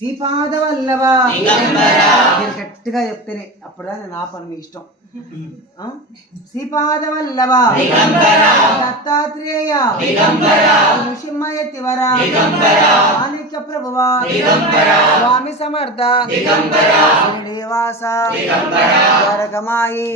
శ్రీపాద వల్లభ గట్టిగా చెప్తేనే అప్పుడుదా నా పని మీ ఇష్టం. శ్రీపాద వల్లభ దత్తాత్రేయ నృసింహయతివర మాణిక్య ప్రభువ స్వామి సమర్థ శ్రీనివాస ద్వారకమాయి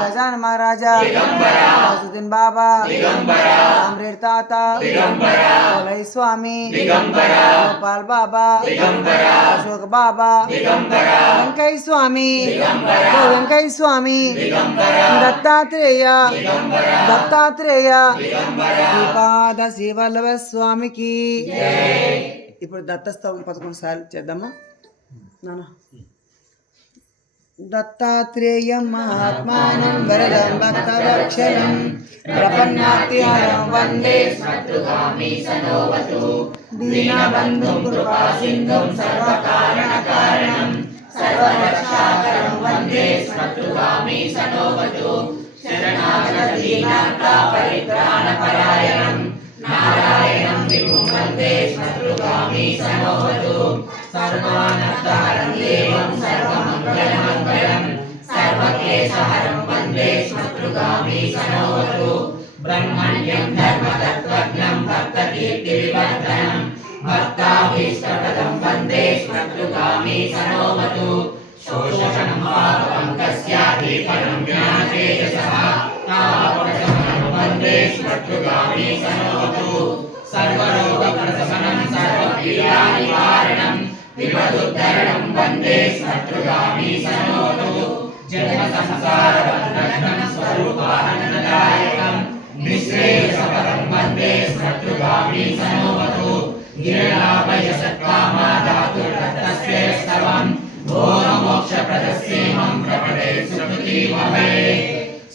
గజానన మహారాజా వాసుదేవ్ బాబా రామరెడ్డి తాత కోలై స్వామి గోపాల్ బాబా అశోక్ బాబా వెంకయ్య స్వామి వెంకయ్య స్వామి దత్తాత్రేయ శ్రీపాద శ్రీవల్లభ స్వామికి. ఇప్పుడు దత్తస్తవం 11 సార్లు చేద్దామా నాన్న. దత్తాత్రేయం మహాత్మానం వరదం భక్తవత్సలం ప్రపన్నార్తిహరం వందే దీనబంధుం కృపాసింధుం సర్వకారణకారణం సర్వరక్షాకరం వందే స్మృతుగామి సనోవతు శరణాగత పరిత్రాణపరాయణం నారాయణం విభుం వందే స్మృతుగామి సనోవతు సర్వానర్థహరం దేవం సర్వమంగళమంగళం సర్వక్లేశహరం వందే స్మృతుగామి సనోవతు బ్రహ్మణ్యం ధర్మతత్వజ్ఞం భక్తకీర్తివివర్ధనం భక్తాభీష్టపదం వందే స్మృతుగామి సనోవతు శోషణం పాపం కస్యాదీపనం జ్ఞానతేజసః తాపప్రశమనం వందే స్మృతుగామి సనోవతు సర్వరోగప్రశమనం సర్వపీడానివారణం విపదుద్ధరణం వందే స్మృతుగామి సనోవతు జన్మ సంసారబంధనం స్వరూపానందదాయకం నిశ్రేయసపదం వందే స్మృతుగామి సనోవతు గిరిలాభయసత్కామాధాతుర్దత్తస్యేస్తవం భోగమోక్షప్రదస్యేమం ప్రపడే సుకృతిమహే.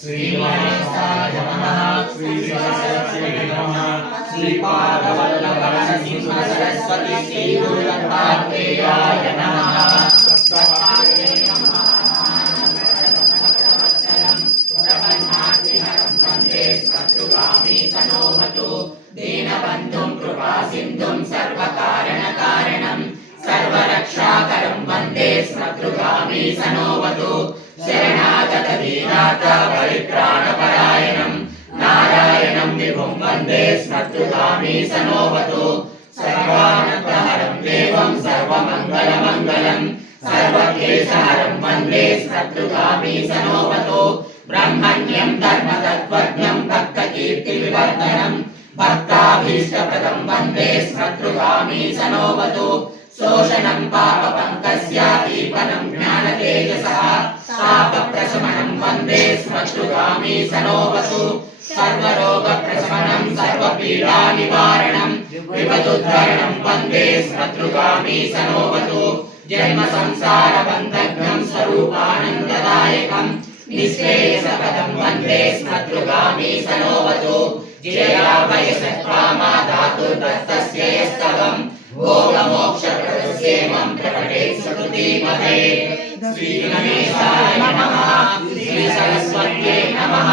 శ్రీమహేశాయ నమః. శ్రీ సరస్వతీ నమః. శ్రీపాదవల్లభ నరసింహ సరస్వతి శ్రీ గురు దత్తాత్రేయాయ నమః. వందే స్మృతుగామి సనోవతు దీనబంధుం కృపాసింధుం సర్వకారణకారణం సర్వరక్షాకరం వందే స్మృతుగామి సనోవతు శరణాగత దీనార్థ పరిత్రాణపరాయణం నారాయణం విభుం వందే స్మృతుగామి సనోవతు సర్వానర్థహరం దేవం సర్వమంగళమంగళం సర్వక్లేశహరం వందే స్మృతుగామి సనోవతు బ్రహ్మణ్యం ధర్మతత్వజ్ఞం భక్తకీర్తివివర్ధనం భక్తాభీష్టప్రదం వందే స్మృతుగామి సనోవతు శోషణం పాపపంకస్యాదీపనం జ్ఞానతేజసః తాపప్రశమనం వందే స్మృతుగామి సనోవతు సర్వరోగప్రశమనం సర్వపీడానివారణం విపదుద్ధరణం వందే స్మృతుగామి సనోవతు జన్మ సంసారబంధనం స్వరూపానందదాయకం నిశ్రేయసపదం వందే స్మృతుగామి సనోవతు జయాభయసత్కామాధాతుర్దత్తస్యేస్తవం భోగమోక్షప్రదస్యేమం ప్రపటే సుకృతిమహే. శ్రీగణేశాయ నమః. శ్రీ సరస్వత్యై నమః.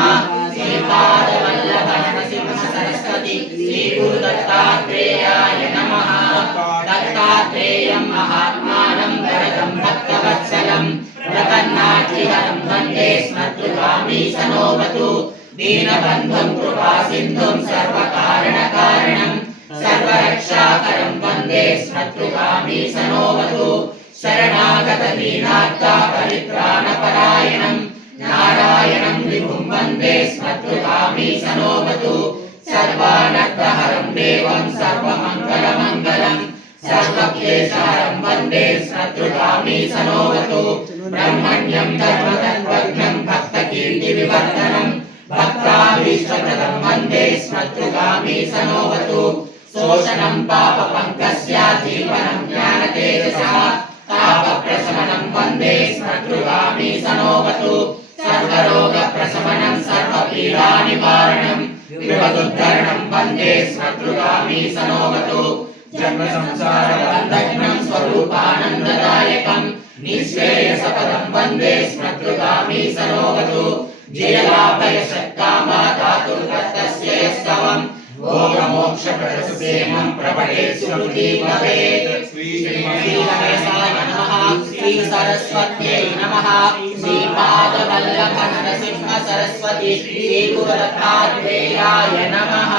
శ్రీపాదవల్లభ నరసింహ సరస్వతి శ్రీ గురు దత్తాత్రేయాయ నమః. దత్తాత్రేయం మహాత్మానం వరదం భక్తవత్సలం ప్రపన్నార్తిహరం వందే స్మృతుగామి సనోవతు దీనబంధుం కృపాసింధుం సర్వకారణకారణం సర్వరక్షాకరం వందే స్మృతుగామి సనోవతు శరణాగత దీనార్థ పరిత్రాణపరాయణం నారాయణం విభుం వందే స్మృతుగామి సనోవతు సర్వానర్థహరం దేవం సర్వమంగళమంగళం సర్వక్లేశహరం వందే స్మృతుగామి సనోవతు బ్రహ్మణ్యం ధర్మతత్వజ్ఞం భక్తకీర్తివివర్ధనం భక్తాభీష్టప్రదం వందే స్మృతుగామి సనోవతు శోషణం పాపపంకస్యాదీపనం జ్ఞానతేజసః తాపప్రశమనం వందే స్మృతుగామి సనోవతు సర్వరోగప్రశమనం సర్వపీడానివారణం విపదుద్ధరణం వందే స్మృతుగామి సనోవతు జన్మ సంసారబంధనం స్వరూపానందదాయకం నిశ్రేయసపదం వందే స్మృతుగామి సనోవతు జయలాభయసత్కామాధాతుర్దత్తస్యేస్తవం భోగమోక్షప్రదస్యేమం ప్రపటే సుకృతిమహే. శ్రీ श्री सरस्वत्यै नमः श्रीपादवल्लभ नरसिंह सरस्वती श्री गुरुदत्तात्रेयाय नमः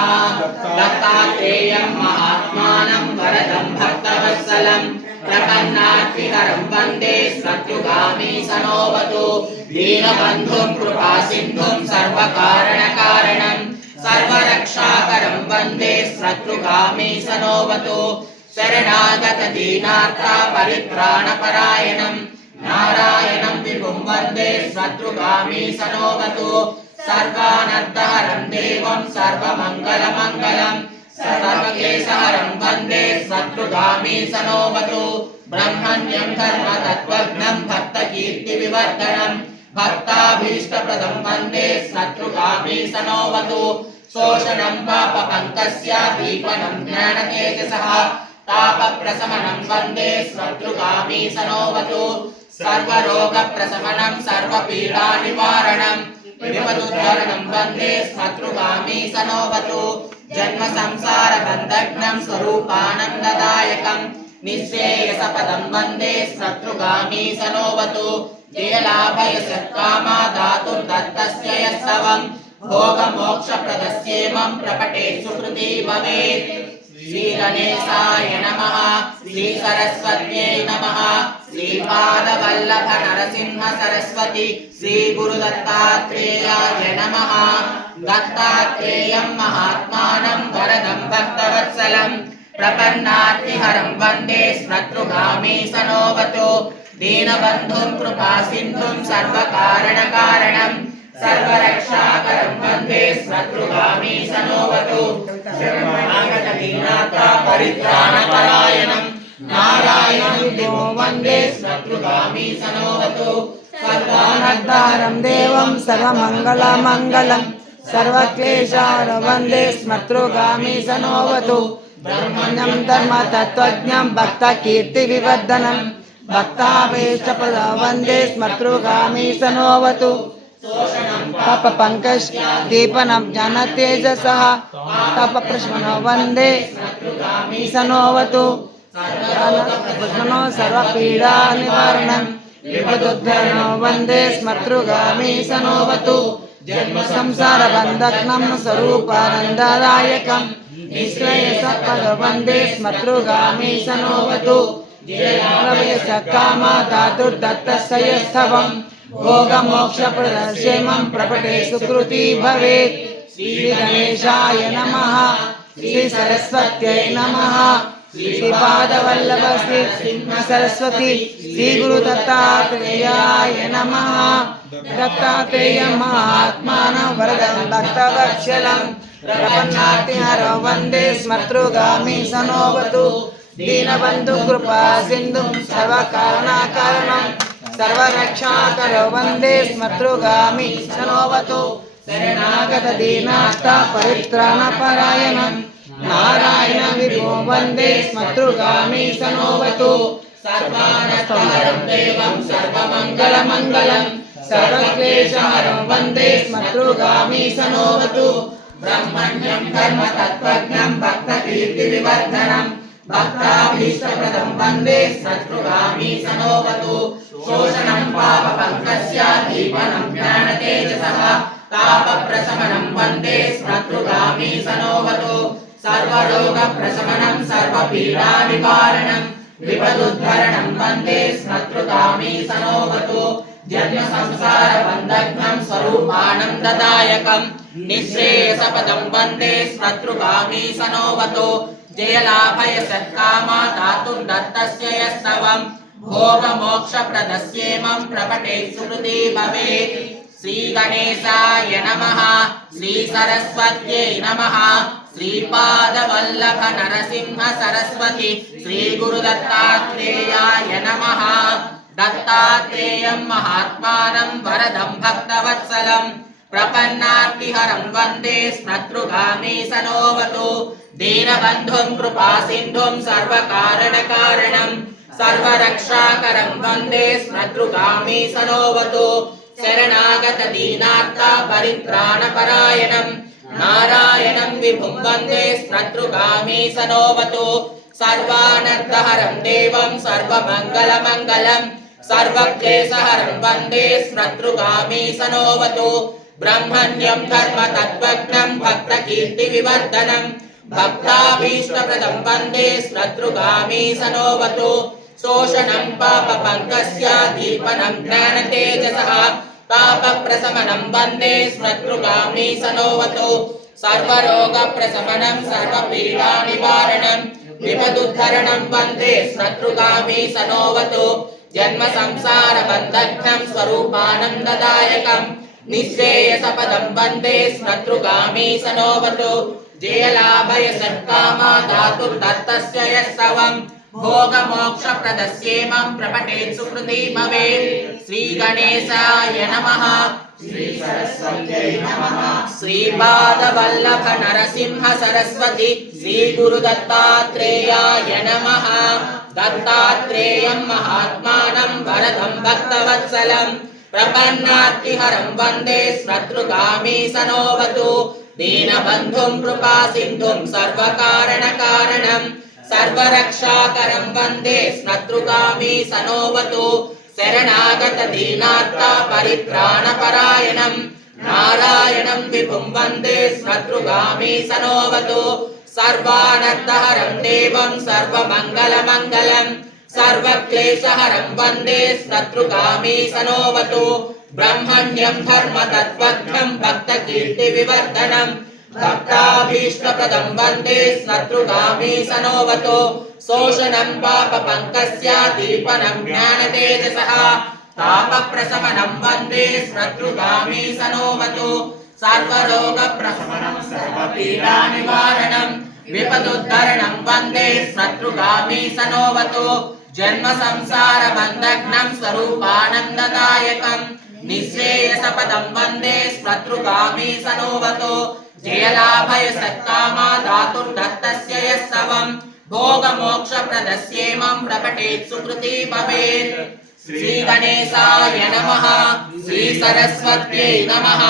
दत्तात्रेयं महात्मानं वरदं भक्तवत्सलं प्रपन्नार्तिहरं वन्दे शत्रुगामी सनोवतु दीनबन्धुं कृपासिन्धुं सर्वकारणकारणं सर्वरक्षाकरं वन्दे शत्रुगामी सनोवतु शरणागत दीनार्थ परित्राणपरायणं नारायणं विभुं वन्दे शत्रुगामी सनोवतु सर्वानर्थहरं देवं सर्वमङ्गलमङ्गलं सर्वक्लेशहरं वन्दे शत्रुगामी सनोवतु ब्रह्मण्यं धर्मतत्त्वज्ञं भक्तकीर्तिविवर्धनं भक्ताभीष्टप्रदं वन्दे शत्रुगामी सनोवतु शोषणं पापपङ्कस्य दीपनं ज्ञानतेजसः तापप्रशमनं वन्दे शत्रुगामी सनोवतु सर्वरोगप्रशमनं सर्वपीडानिवारणं विपदुद्धरणं वन्दे शत्रुगामी सनोवतु जन्म संसार बन्धघ्नं स्वरूपानन्ददायकं निःश्रेयसपदं वन्दे शत्रुगामी सनोवतु जयलाभयसत्कामा धातुर्दत्तस्य यस्सवं भोगमोक्षप्रदस्येमं प्रपटे सुकृती भवेत् श्री गणेशाय नमः श्री सरस्वत्यै नमः श्रीपादवल्लभ नरसिंह सरस्वती श्री गुरुदत्तात्रेयाय नमः दत्तात्रेयं महात्मानं वरदं भक्तवत्सलं प्रपन्नार्तिहरं वन्दे शत्रुगामी सनोवतु दीनबन्धुं कृपासिन्धुं सर्वकारणकारणं सर्वरक्षाकरं वन्दे शत्रुगामी सनोवतु शरणागत दीनार्थ परित्राणपरायणं नारायणं विभुं वन्दे शत्रुगामी सनोवतु सर्वानर्थहरं देवं सर्वमङ्गलमङ्गलं सर्वक्लेशहरं वन्दे शत्रुगामी सनोवतु ब्रह्मण्यं धर्मतत्त्वज्ञं भक्तकीर्तिविवर्धनं भक्ताभीष्टप्रदं वन्दे शत्रुगामी सनोवतु पापपङ्कज दीपनं ज्ञानतेजसः तापप्रशमनं वन्दे शत्रुगामी सनोवतु सर्वपीडानिवारणं विपदुद्धरणं वन्दे शत्रुगामी सनोवतु जन्म संसार बन्धघ्नं स्वरूपानन्ददायकं निःश्रेयसपदं वन्दे शत्रुगामी सनोवतु जयलाभयसत्कामा धातुर्दत्तस्य यस्सवं भोगमोक्षप्रदस्येमं प्रपटे सुकृती भवेत् श्री गणेशाय नमः श्री सरस्वत्यै नमः श्रीपादवल्लभ श्री सिंह सरस्वती श्री गुरुदत्तात्रेयाय नमः दत्तात्रेयं महात्मानं वरदं भक्तवत्सलं प्रपन्नार्तिहरं वन्दे शत्रुगामी सनोवतु दीनबन्धुं कृपासिन्धुं सर्वकारणकारणं सर्वरक्षाकरं वन्दे शत्रुगामी सनोवतु शरणागत दीनार्थ परित्राणपरायणं नारायणं विभुं वन्दे शत्रुगामी सनोवतु सर्वानर्थहरं देवं सर्वमङ्गलमङ्गलं सर्वक्लेशहरं वन्दे शत्रुगामी सनोवतु ब्रह्मण्यं धर्मतत्त्वज्ञं भक्तकीर्तिविवर्धनं भक्ताभीष्टप्रदं वन्दे शत्रुगामी सनोवतु शोषणं पापपङ्कस्य दीपनं ज्ञानतेजसः तापप्रशमनं वन्दे शत्रुगामी सनोवतु सर्वरोगप्रशमनं सर्वपीडानिवारणं विपदुद्धरणं वन्दे शत्रुगामी सनोवतु जन्म संसार बन्धघ्नं स्वरूपानन्ददायकं निःश्रेयसपदं वन्दे शत्रुगामी सनोवतु जयलाभयसत्कामा धातुर्दत्तस्य यस्सवं भोगमोक्षप्रदस्येमं प्रपटे सुकृती भवेत् श्री गणेशाय नमः श्री सरस्वत्यै नमः श्रीपादवल्लभ नरसिंह सरस्वती श्री गुरुदत्तात्रेयाय नमः दत्तात्रेयं महात्मानं वरदं भक्तवत्सलं प्रपन्नार्तिहरं वन्दे शत्रुगामी सनोवतु दीनबन्धुं कृपासिन्धुं सर्वकारणकारणं सर्वरक्षाकरं वन्दे शत्रुगामी सनोवतु शरणागत दीनार्थ परित्राणपरायणं नारायणं विभुं वन्दे शत्रुगामी सनोवतु सर्वानर्थहरं देवं सर्वमङ्गलमङ्गलं सर्वक्लेशहरं वन्दे स्मृतृगामी सनोवतु ब्रह्मण्यं धर्मतत्त्वज्ञं भक्तकीर्तिविवर्धनं भक्ताभीष्टप्रदं वन्दे स्मृतृगामी सनोवतु शोषणं पापपङ्कस्य दीपनं ज्ञानतेजसः पापप्रशमनं वन्दे स्मृतृगामी सनोवतु सर्वरोगप्रशमनं सर्वपीडानिवारणं विपदुद्धरणं वन्दे स्मृतृगामी सनोवतु जन्म संसारबन्धघ्नं स्वरूपानन्ददायकं निःश्रेयसपदं वन्दे स्मृतृगामी सनोवतु जयलाभय सत्कामा धातुर्दत्तस्य यस्सवं भोगमोक्षप्रदस्येमं प्रपठेत् सुकृती भवेत् श्रीगणेशाय नमः श्रीसरस्वत्यै नमः श्रीपादवल्लभ नरसिंह सरस्वती श्रीगुरुदत्तात्रेयाय नमः दत्तात्रेयं महात्मानं वरदं भक्तवत्सलं प्रपन्नार्तिहरं वन्दे स्मृतृगामी सनोवतु दीनबन्धुं कृपासिन्धुं सर्वकारणकारणं सर्वरक्षाकरं वन्दे स्मृतृगामी सनोवतु शरणागत दीनार्थ परित्राणपरायणं नारायणं विभुं वन्दे स्मृतृगामी सनोवतु सर्वानर्थहरं देवं सर्वमङ्गलमङ्गलं सर्वक्लेशहरं वन्दे स्मृतृगामी सनोवतु ब्रह्मण्यं धर्मतत्त्वज्ञं भक्तकीर्तिविवर्धनं भक्ताभीष्टप्रदं वन्दे स्मृतृगामी सनोवतु शोषणं पापपङ्कस्य दीपनं ज्ञानतेजसः तापप्रशमनं वन्दे स्मृतृगामी सनोवतु सर्वरोगप्रशमनं सर्वपीडानिवारणं विपदुद्धरणं वन्दे स्मृतृगामी सनोवतु जन्म संसारबन्धघ्नं स्वरूपानन्ददायकं निःश्रेयसपदं वन्दे स्मृतृगामी सनोवतु जयलाभय सत्कामा धातुर्दत्तस्य यस्सवं भोगमोक्षप्रदस्येमं प्रपठेत् सुकृती भवेत् श्रीगणेशाय नमः श्रीसरस्वत्यै नमः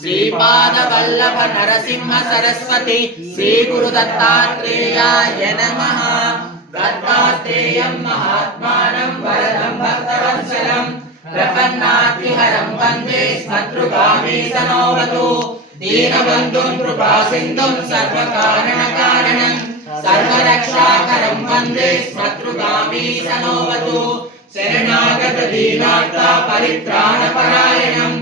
श्रीपादवल्लभ नरसिंह सरस्वती श्रीगुरुदत्तात्रेयाय नमः दत्तात्रेयं महात्मानं वरदं भक्तवत्सलं प्रपन्नार्तिहरं वन्दे स्मृतृगामी सनोवतु दीनबन्धुं कृपासिन्धुं सर्वकारणकारणं सर्वरक्षाकरं वन्दे स्मृतृगामी सनोवतु शरणागत दीनार्थ परित्राणपरायणं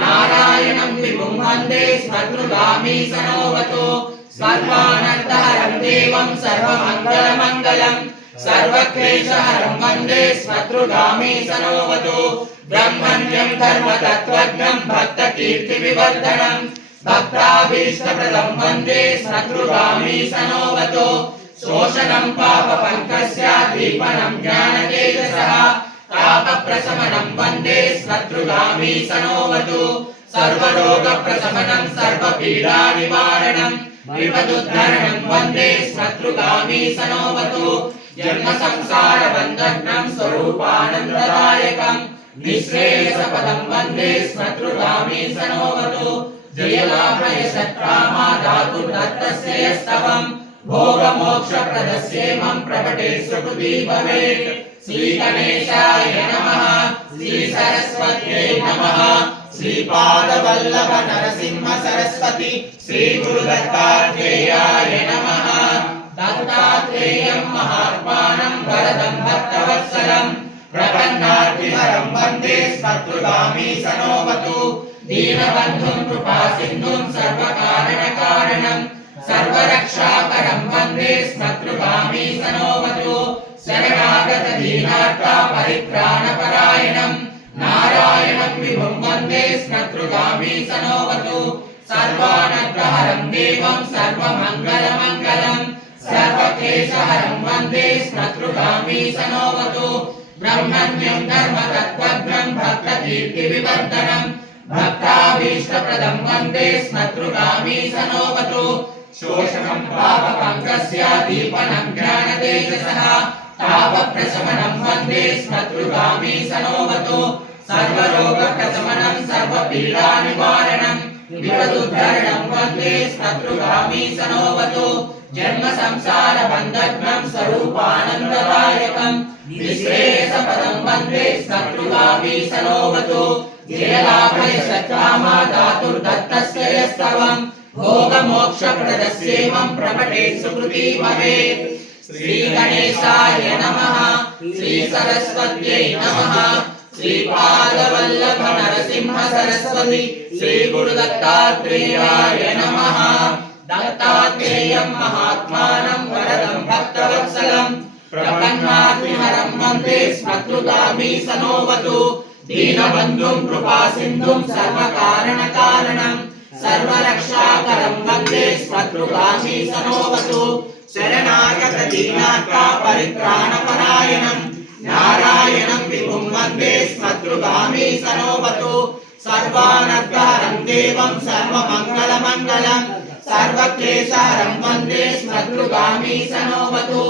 नारायणं विभुं वन्दे स्मृतृगामी सनोवतु सर्वानर्थहरं देवं सर्वमङ्गलमङ्गलं सर्वक्लेशहरं वन्दे स्मृतृगामी सनोवतु ब्रह्मण्यं धर्मतत्त्वज्ञं भक्तकीर्तिविवर्धनं भक्ताभीष्टप्रदं वन्दे स्मृतृगामी सनोवतु शोषणं पापपङ्कस्य दीपनं ज्ञानतेजसः तापप्रशमनं वन्दे स्मृतृगामी सनोवतु सर्वरोगप्रशमनं सर्वपीडानिवारणं विपदुद्धरणं वन्दे स्मृतृगामी सनोवतु जन्म संसारबन्धघ्नं स्वरूपानन्ददायकं निःश्रेयसपदं वन्दे स्मृतृगामी सनोवतु जयलाभय सत्कामा धातुर्दत्तस्य यस्सवं भोगमोक्षप्रदस्येमं प्रपठेत् सुकृती भवेत् श्रीगणेशाय नमः श्रीसरस्वत्यै नमः श्रीपादवल्लभ नरसिंह सरस्वती श्रीगुरुदत्तात्रेयाय नमः दत्तात्रेयं महात्मानं वरदं भक्तवत्सलं प्रपन्नार्तिहरं वन्दे स्मृतृगामी सनोवतु दीनबन्धुं कृपासिन्धुं सर्वकारणकारणं सर्वरक्षाकरं वन्दे स्मृतृगामी सनोवतु शरणागत दीनार्थ परित्राणपरायणं नारायणं विभुं वन्दे स्मृतृगामी सनोवतु सर्वानर्थहरं देवं सर्वमङ्गलमङ्गलं सर्वक्लेशहरं वन्दे स्मृतृगामी सनोवतु ब्रह्मण्यं धर्मतत्त्वज्ञं भक्तकीर्तिविवर्धनं भक्ताभीष्टप्रदं वन्दे स्मृतृगामी सनोवतु शोषणं पापपङ्कस्य दीपनं ज्ञानतेजसः तापप्रशमनं वन्दे स्मृतृगामी सनोवतु सर्वरोगप्रशमनं सर्वपीडानिवारणं विपदुद्धरणं वन्दे स्मृतृगामी सनोवतु जन्म संसारबन्धघ्नं स्वरूपानन्ददायकं निःश्रेयसपदं वन्दे स्मृतृ स्मृतुगामी सनोवतु जयलाभय सत्कामा धातुर्दत्तस्य यस्तवम् भोगमोक्षप्रदस्येवं प्रपठे सुकृती भवेत्। श्री गणेशाय नमः। श्री सरस्वत्यै नमः। श्रीपादवल्लभ नरसिंह सरस्वती श्री गुरुदत्तात्रेयाय नमः। दत्तात्रेयं महात्मानं वरदं भक्तवत्सलं प्रपन्नार्तिहरं वन्दे स्मृतुगामी सनोवतु दीनबन्धुं कृपासिन्धुं सर्वकारणकारणं सर्वरक्षाकरं वन्दे स्मृतुगामी सनोवतु शरणागत दीनार्थ परित्राणपरायणं नारायणं विभुं वन्दे स्मृतुगामी सनोवतु सर्वानर्थहरं देवं सर्वमङ्गलमङ्गलं सर्वक्लेशहरं वन्दे स्मृतुगामी सनोवतु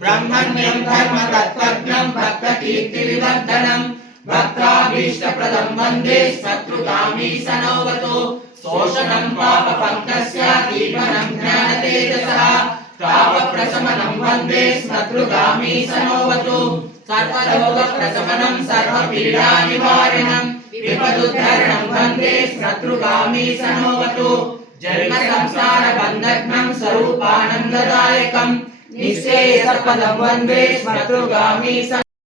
ब्रह्मण्यं धर्मतत्त्वज्ञं भक्तकीर्तिविवर्धनं भक्ताभीष्टप्रदं वन्दे स्मृतुगामी सनोवतु शोषणं पापपङ्कस्य दीपनं ज्ञानतेजसः तापप्रशमनं वन्दे स्मृतुगामी सनोवतु सर्वरोगप्रशमनं सर्वपीडानिवारणं विपदुद्धरणं वन्दे स्मृतुगामी सनोवतु जन्म संसार बन्धनं स्वरूपानन्ददायकं निःशेषपदं वन्दे स्मृतुगामी